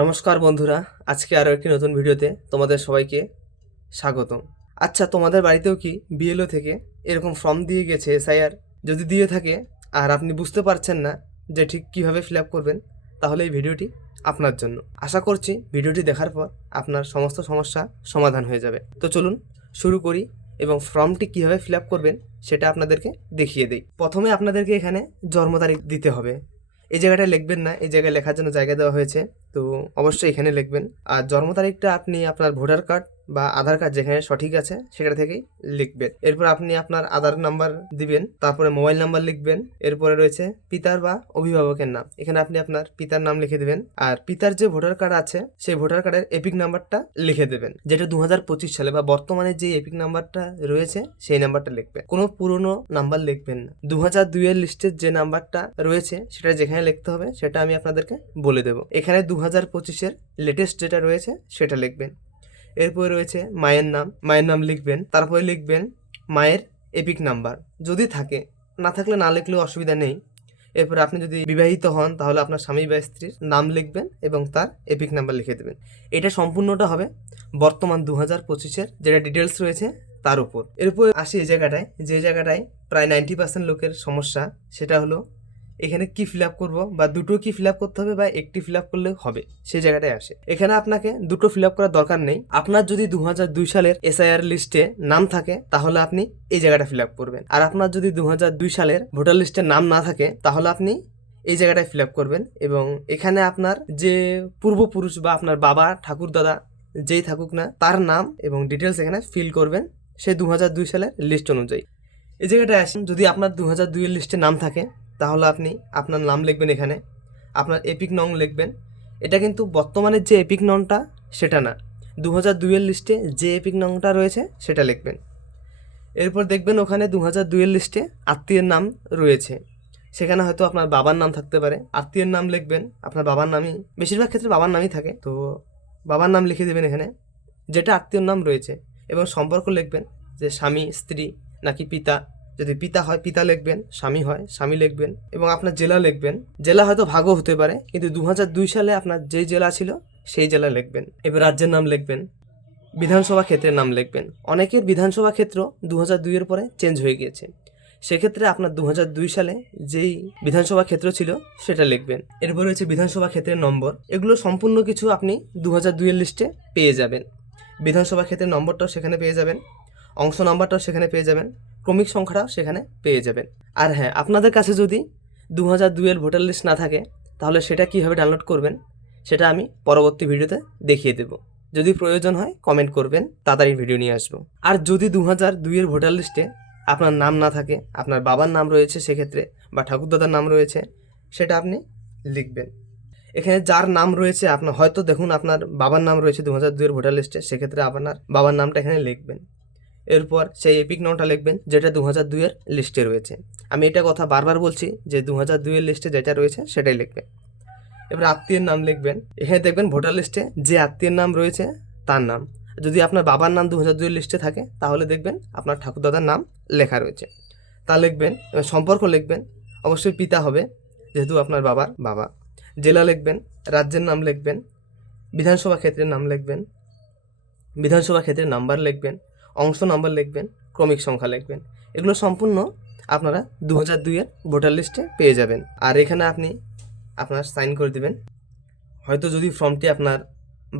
নমস্কার বন্ধুরা, আজকে আরও একটি নতুন ভিডিওতে তোমাদের সবাইকে স্বাগতম। আচ্ছা, তোমাদের বাড়িতেও কি বিএলও থেকে এরকম ফর্ম দিয়ে গেছে এসআইআর? যদি দিয়ে থাকে আর আপনি বুঝতে পারছেন না যে ঠিক কীভাবে ফিল আপ করবেন, তাহলে এই ভিডিওটি আপনার জন্য। আশা করছি ভিডিওটি দেখার পর আপনার সমস্ত সমস্যা সমাধান হয়ে যাবে। তো চলুন শুরু করি এবং ফর্মটি কীভাবে ফিল আপ করবেন সেটা আপনাদেরকে দেখিয়ে দিই। প্রথমে আপনাদেরকে এখানে জন্ম তারিখ দিতে হবে। এই জায়গাটায় লিখবেন না, এই জায়গায় লেখার জন্য জায়গা দেওয়া হয়েছে, তো অবশ্যই এখানে লিখবেন। আর জন্ম তারিখটা আপনি আপনার ভোটার কার্ড বা আধার কার্ড যেখানে সঠিক আছে সেটা থেকেই লিখবেন। এরপর আপনি আপনার আধার নাম্বার দিবেন, তারপরে মোবাইল নাম্বার লিখবেন। এরপরে রয়েছে পিতার বা অভিভাবকের নাম, এখানে আপনি আপনার পিতার নাম লিখে দেবেন। আর পিতার যে ভোটার কার্ড আছে সেই ভোটার কার্ডের এপিক নাম্বারটা লিখে দেবেন, যেটা 2025 সালে বা বর্তমানে যে এপিক নাম্বারটা রয়েছে সেই নাম্বারটা লিখবেন। কোনো পুরনো নাম্বার লিখবেন না। 2002 এর লিস্টের যে নাম্বারটা রয়েছে সেটা যেখানে লিখতে হবে সেটা আমি আপনাদেরকে বলে দেবো। এখানে 2025-এর লেটেস্ট যেটা রয়েছে সেটা লিখবেন। এরপরে রয়েছে মায়ের নাম লিখবেন। তারপরে লিখবেন মায়ের এপিক নাম্বার যদি থাকে, না থাকলে না লিখলেও অসুবিধা নেই। এরপর আপনি যদি বিবাহিত হন তাহলে আপনার স্বামী বা স্ত্রীর নাম লিখবেন এবং তার এপিক নাম্বার লিখে দেবেন। এটা সম্পূর্ণটা হবে বর্তমান 2025-এর যেটা ডিটেলস রয়েছে তার উপর। এরপর আসি এই জায়গাটায়, যে জায়গাটায় প্রায় 90% লোকের সমস্যা, সেটা হলো এখানে কি ফিল আপ করবো, বা দুটো কি ফিল আপ করতে হবে বা একটি ফিল আপ করলে হবে, সেই জায়গাটায় আসে। এখানে আপনাকে দুটো ফিল আপ করার দরকার নেই। আপনার যদি 2002 সালের এসআইআর লিস্টে নাম থাকে তাহলে আপনি এই জায়গাটা ফিল আপ করবেন। আর আপনার যদি 2002 সালের ভোটার লিস্টে নাম না থাকে তাহলে আপনি এই জায়গাটায় ফিল আপ করবেন। এবং এখানে আপনার যে পূর্বপুরুষ বা আপনার বাবা ঠাকুর দাদা যেই থাকুক না তার নাম এবং ডিটেলস এখানে ফিল করবেন সেই 2002 সালের লিস্ট অনুযায়ী। এই জায়গাটায় আসেন, যদি আপনার 2002 এর লিস্টে নাম থাকে তাহলে আপনি আপনার নাম লিখবেন, এখানে আপনার এপিক নং লিখবেন। এটা কিন্তু বর্তমানের যে এপিক নংটা সেটা না, 2002 এর লিস্টে যে এপিক নংটা রয়েছে সেটা লিখবেন। এরপর দেখবেন ওখানে 2002 এর লিস্টে আত্মীয়ের নাম রয়েছে, সেখানে হয়তো আপনার বাবার নাম থাকতে পারে। আত্মীয়ের নাম লিখবেন, আপনার বাবার নামই, বেশিরভাগ ক্ষেত্রে বাবার নামই থাকে, তো বাবার নাম লিখে দেবেন এখানে যেটা আত্মীয়র নাম রয়েছে। এবং সম্পর্ক লিখবেন, যে স্বামী স্ত্রী নাকি পিতা। যদি পিতা হয় পিতা লিখবেন, স্বামী হয় স্বামী লিখবেন। এবং আপনার জেলা লিখবেন, জেলা হয়তো ভাগও হতে পারে, কিন্তু 2002 সালে আপনার যেই জেলা ছিল সেই জেলা লিখবেন। এবার রাজ্যের নাম লিখবেন, বিধানসভা ক্ষেত্রের নাম লিখবেন। অনেকের বিধানসভা ক্ষেত্র 2002 এর পরে চেঞ্জ হয়ে গিয়েছে, সেক্ষেত্রে আপনার 2002 সালে যেই বিধানসভা ক্ষেত্র ছিল সেটা লিখবেন। এরপর রয়েছে বিধানসভা ক্ষেত্রের নম্বর। এগুলো সম্পূর্ণ কিছু আপনি 2002 এর লিস্টে পেয়ে যাবেন। বিধানসভা ক্ষেত্রের নম্বরটাও সেখানে পেয়ে যাবেন, অংশ নাম্বারটাও সেখানে পেয়ে যাবেন, ক্রমিক সংখ্যাটাও সেখানে পেয়ে যাবেন। আর হ্যাঁ, আপনাদের কাছে যদি 2002 এর ভোটার লিস্ট না থাকে তাহলে সেটা কীভাবে ডাউনলোড করবেন সেটা আমি পরবর্তী ভিডিওতে দেখিয়ে দেব। যদি প্রয়োজন হয় কমেন্ট করবেন, তাড়াতাড়ি ভিডিও নিয়ে আসবো। আর যদি 2002 এর ভোটার লিস্টে আপনার নাম না থাকে, আপনার বাবার নাম রয়েছে সেক্ষেত্রে, বা ঠাকুরদাদার নাম রয়েছে, সেটা আপনি লিখবেন। এখানে যার নাম রয়েছে আপনার, হয়তো দেখুন আপনার বাবার নাম রয়েছে 2002 এর ভোটার লিস্টে, সেক্ষেত্রে আপনার বাবার নামটা এখানে লিখবেন। এরপর সেই এপিক নংটা লিখবেন যেটা 2002 এর লিস্টে রয়েছে। আমি এটা কথা বারবার বলছি যে 2002 এর লিস্টে যেটা রয়েছে সেটাই লিখবেন। এবার আত্মীয়ের নাম লিখবেন, এখানে দেখবেন ভোটার লিস্টে যে আত্মীয়ের নাম রয়েছে তার নাম। যদি আপনার বাবার নাম 2002 এর লিস্টে থাকে তাহলে দেখবেন আপনার ঠাকুরদাদার নাম লেখা রয়েছে, তা লিখবেন। এবং সম্পর্ক লিখবেন, অবশ্যই পিতা হবে যেহেতু আপনার বাবার বাবা। জেলা লিখবেন, রাজ্যের নাম লিখবেন, বিধানসভা ক্ষেত্রের নাম লিখবেন, বিধানসভা ক্ষেত্রের নাম্বার লিখবেন, অংশ নাম্বার লিখবেন, ক্রমিক সংখ্যা লিখবেন। এগুলো সম্পূর্ণ আপনারা 2002 এর ভোটার লিস্টে পেয়ে যাবেন। আর এখানে আপনি আপনার সাইন করে দেবেন। হয়তো যদি ফর্মটি আপনার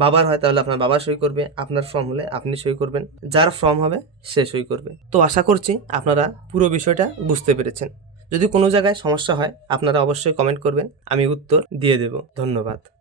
বাবার হয় তাহলে আপনার বাবা সই করবে, আপনার ফর্ম হলে আপনি সই করবেন, যার ফর্ম হবে সে সই করবে। তো আশা করছি আপনারা পুরো বিষয়টা বুঝতে পেরেছেন। যদি কোনো জায়গায় সমস্যা হয় আপনারা অবশ্যই কমেন্ট করবেন, আমি উত্তর দিয়ে দেব। ধন্যবাদ।